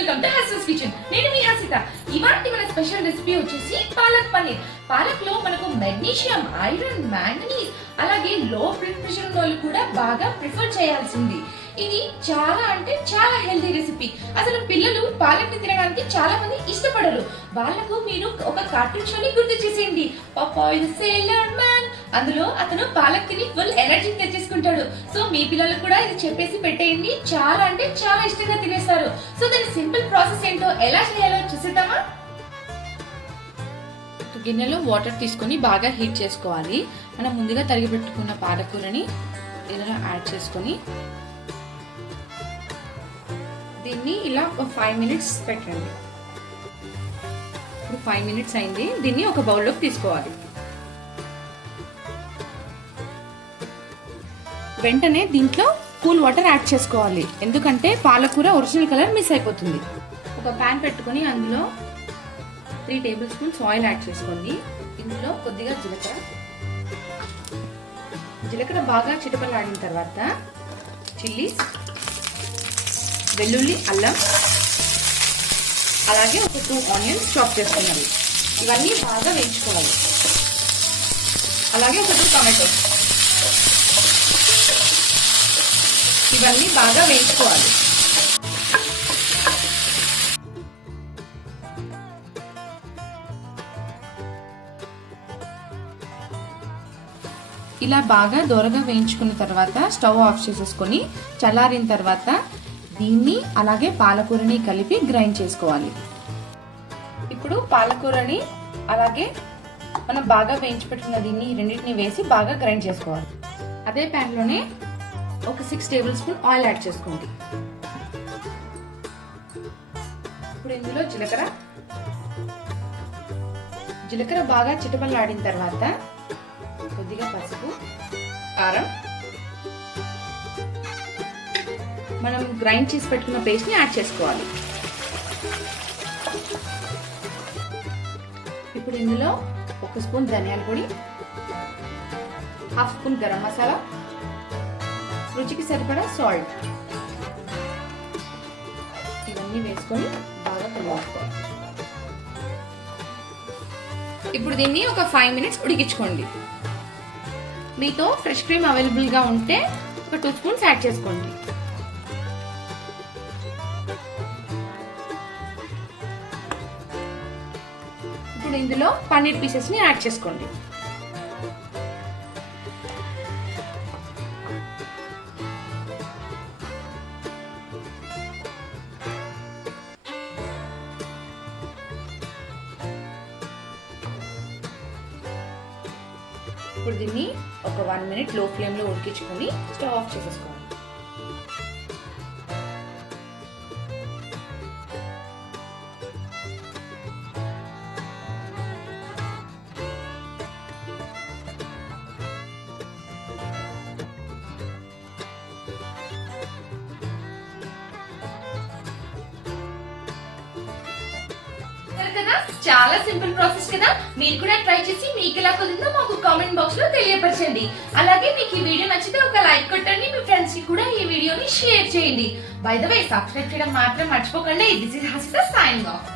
Welcome to హసితాస్ kitchen. నేను మీ హసిత. ఇవాంటి మన special recipe వచ్చేసి పాలక్ పన్నీర్. పాలక్ లో మనకు మెగ్నీషియం, ఐరన్, మ్యాంగనీస్, అలాగే లో బ్లడ్ ప్రెషర్ ఉన్న వాళ్ళు కూడా బాగా ప్రిఫర్ చేయాల్సింది. ఇది చాలా అంటే చాలా హెల్తీ రెసిపీ. అసలు పిల్లలు పాలక్ ని తినడానికి చాలా మంది ఇష్టపడరు. వాళ్ళకు మీరు ఒక కార్టూన్ షోని గుర్తు చేసేయండి, పాపాయ్ ది సేలర్ మ్యాన్. అందులో అతను పాలక్ తిని ఫుల్ ఎనర్జీ తెచ్చేసుకుంటాడు. సో మీ పిల్లలు కూడా ఇది చెప్పేసి పెట్టేయండి, చాలా అంటే చాలా ఇష్టంగా తినేస్తారు. సో దాని సింపుల్ ప్రాసెస్ ఏంటో ఎలా చేయాలో చూసేద్దామా? గిన్నెలో వాటర్ తీసుకొని బాగా హీట్ చేసుకోవాలి. మనం ముందుగా తరిగి పెట్టుకున్న పాలకూరని ఇందులో యాడ్ చేసుకొని దీన్ని ఇలా ఒక 5 మినిట్స్ పెట్టండి. ఇప్పుడు 5 మినిట్స్ అయింది. దీన్ని ఒక బౌల్లోకి తీసుకోవాలి. వెంటనే దీంట్లో కూల్ వాటర్ యాడ్ చేసుకోవాలి, ఎందుకంటే పాలకూర ఒరిజినల్ కలర్ మిస్ అయిపోతుంది. ఒక ప్యాన్ పెట్టుకొని అందులో 3 టేబుల్ స్పూన్స్ ఆయిల్ యాడ్ చేసుకోండి. ఇందులో కొద్దిగా జీలకర్ర బాగా చిటపలాడిన తర్వాత చిల్లీస్, వెల్లుల్లి, అల్లం, అలాగే ఒక 2 ఆనియన్స్ చాప్ చేసుకున్నవి, ఇవన్నీ బాగా వేయించుకోవాలి. అలాగే ఒక 2 టమాటోస్, ఇవన్నీ బాగా వేయించుకోవాలి. ఇలా బాగా దోరగా వేయించుకున్న తర్వాత స్టవ్ ఆఫ్ చేసేసుకొని చల్లారిన తర్వాత దీన్ని అలాగే పాలకూరని కలిపి గ్రైండ్ చేసుకోవాలి. ఇప్పుడు పాలకూరని అలాగే మనం బాగా వేయించి పెట్టుకున్న దీన్ని రెండింటిని వేసి బాగా గ్రైండ్ చేసుకోవాలి. అదే ప్యాన్ లోనే ఒక 6 టేబుల్ స్పూన్ ఆయిల్ యాడ్ చేసుకోండి. ఇప్పుడు ఇందులో జీలకర్ర బాగా చిటపలాడిన తర్వాత కొద్దిగా పసుపు, కారం, మనం గ్రైండ్ చేసి పెట్టుకున్న పేస్ట్ ని యాడ్ చేసుకోవాలి. ఇప్పుడు ఇందులో 1 స్పూన్ ధనియాల పొడి, 1/2 స్పూన్ గరం మసాలా, రుచికి సరిపడా సాల్ట్, ఇవన్నీ వేసుకొని బాగా కలుపుకోవాలి. ఇప్పుడు దీన్ని ఒక 5 మినిట్స్ ఉడికించుకోండి. మీతో ఫ్రెష్ క్రీమ్ అవైలబుల్ గా ఉంటే ఒక 2 స్పూన్స్ యాడ్ చేసుకోండి. ఇప్పుడు ఇందులో పన్నీర్ పీసెస్ ని యాడ్ చేసుకోండి. ఇప్పుడు దీన్ని ఒక 1 మినిట్ లో ఫ్లేమ్ లో ఉడికించుకొని స్టవ్ ఆఫ్ చేసేసుకోవాలి. కదా, చాలా సింపుల్ ప్రాసెస్ కదా. మీరు కూడా ట్రై చేసి మీకు ఎలా కుదిరిందో మాకు కామెంట్ బాక్స్ లో తెలియపరచండి. అలాగే మీకు ఈ వీడియో నచ్చితే ఒక లైక్ కొట్టండి, మీ ఫ్రెండ్స్ కి కూడా ఈ వీడియోని షేర్ చేయండి. బై ద వే, సబ్స్క్రైబ్ చేయడం మాత్రం మర్చిపోకండి. This is Hasitha signing off.